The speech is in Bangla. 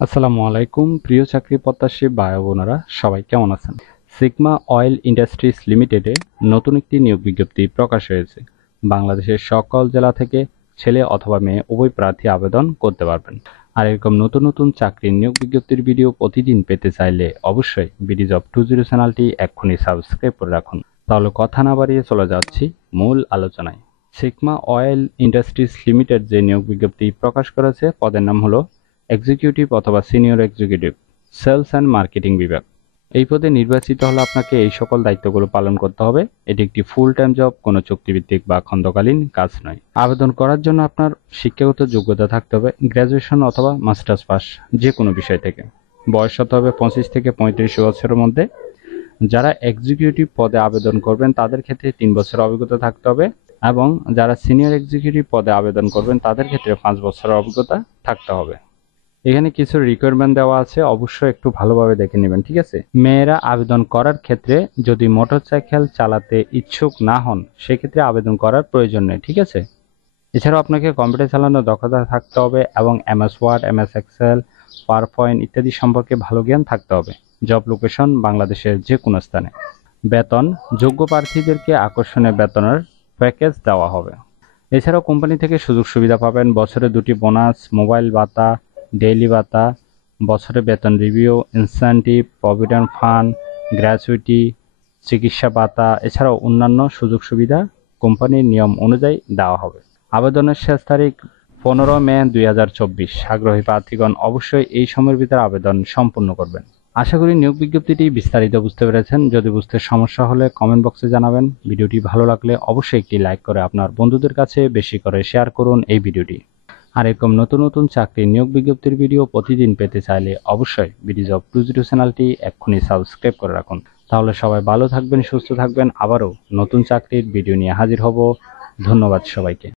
আসসালামু আলাইকুম প্রিয় চাকরি প্রত্যাশী ভাই ও বোনেরা, সবাই কেমন আছেন? সিগমা অয়েল ইন্ডাস্ট্রিজ লিমিটেডে নতুন একটি নিয়োগ বিজ্ঞপ্তি প্রকাশ হয়েছে। বাংলাদেশের সকল জেলা থেকে ছেলে অথবা মেয়ে উভয় প্রার্থী আবেদন করতে পারবেন। আর এরকম নতুন নতুন চাকরির নিয়োগ বিজ্ঞপ্তির ভিডিও প্রতিদিন পেতে চাইলে অবশ্যই বিডি জব 20 চ্যানেলটি এক্ষুনি সাবস্ক্রাইব করে রাখুন। তাহলে কথা না বাড়িয়ে চলে যাচ্ছি মূল আলোচনায়। সিগমা অয়েল ইন্ডাস্ট্রিজ লিমিটেড যে নিয়োগ বিজ্ঞপ্তি প্রকাশ করেছে, পদের নাম হলো এক্সিকিউটিভ অথবা senior executive, sales and marketing বিভাগ। এই পদে নির্বাচিত হলে আপনাকে এই সকল দায়িত্বগুলো পালন করতে হবে। এটি একটি ফুল টাইম জব, কোনো চুক্তিভিত্তিক বা খণ্ডকালীন কাজ নয়। আবেদন করার জন্য আপনার শিক্ষাগত যোগ্যতা থাকতে হবে গ্র্যাজুয়েশন অথবা মাস্টার্স পাস যে কোনো বিষয় থেকে। বয়স হতে হবে 25 থেকে 35 বছরের মধ্যে। যারা এক্সিকিউটিভ পদে আবেদন করবেন তাদের ক্ষেত্রে 3 বছরের অভিজ্ঞতা থাকতে হবে, এবং যারা সিনিয়র এক্সিকিউটিভ পদে আবেদন করবেন তাদের ক্ষেত্রে 5 বছরের অভিজ্ঞতা থাকতে হবে। এখানে কিছু রিকোয়ারমেন্ট দেওয়া আছে, অবশ্যই একটু ভালোভাবে দেখে নেবেন, ঠিক আছে? মেয়েরা আবেদন করার ক্ষেত্রে যদি মোটরসাইকেল চালাতে ইচ্ছুক না হন সেক্ষেত্রে আবেদন করার প্রয়োজন নেই, ঠিক আছে? এছাড়াও আপনাকে কম্পিউটার চালানোর দক্ষতা থাকতে হবে এবং MS Word, MS Excel, PowerPoint ইত্যাদি সম্পর্কে ভালো জ্ঞান থাকতে হবে। জব লোকেশন বাংলাদেশের যে কোনো স্থানে। বেতন যোগ্য প্রার্থীদেরকে আকর্ষণীয় বেতনের প্যাকেজ দেওয়া হবে। এছাড়াও কোম্পানি থেকে সুযোগ সুবিধা পাবেন, বছরে 2টি বোনাস, মোবাইল ভাতা, ডেইলি ভাতা, বছরে বেতন review, incentive, provident fund, gratuity, চিকিৎসা ভাতা, এছাড়াও অন্যান্য সুযোগ সুবিধা কোম্পানির নিয়ম অনুযায়ী দেওয়া হবে। আবেদনের শেষ তারিখ 15 মে 2024। আগ্রহী প্রার্থীগণ অবশ্যই এই সময়ের ভিতরে আবেদন সম্পূর্ণ করবেন। আশা করি নিয়োগ বিজ্ঞপ্তিটি বিস্তারিত বুঝতে পেরেছেন। যদি বুঝতে সমস্যা হলে কমেন্ট বক্সে জানাবেন। ভিডিওটি ভালো লাগলে অবশ্যই একটি লাইক করে আপনার বন্ধুদের কাছে বেশি করে শেয়ার করুন এই ভিডিওটি। আর এরকম নতুন নতুন চাকরির নিয়োগ বিজ্ঞপ্তির ভিডিও প্রতিদিন পেতে চাইলে অবশ্যই বিডি জব 20 চ্যানেলটি এক্ষুনি সাবস্ক্রাইব করে রাখুন। তাহলে সবাই ভালো থাকবেন, সুস্থ থাকবেন। আবারও নতুন চাকরির ভিডিও নিয়ে হাজির হব। ধন্যবাদ সবাইকে।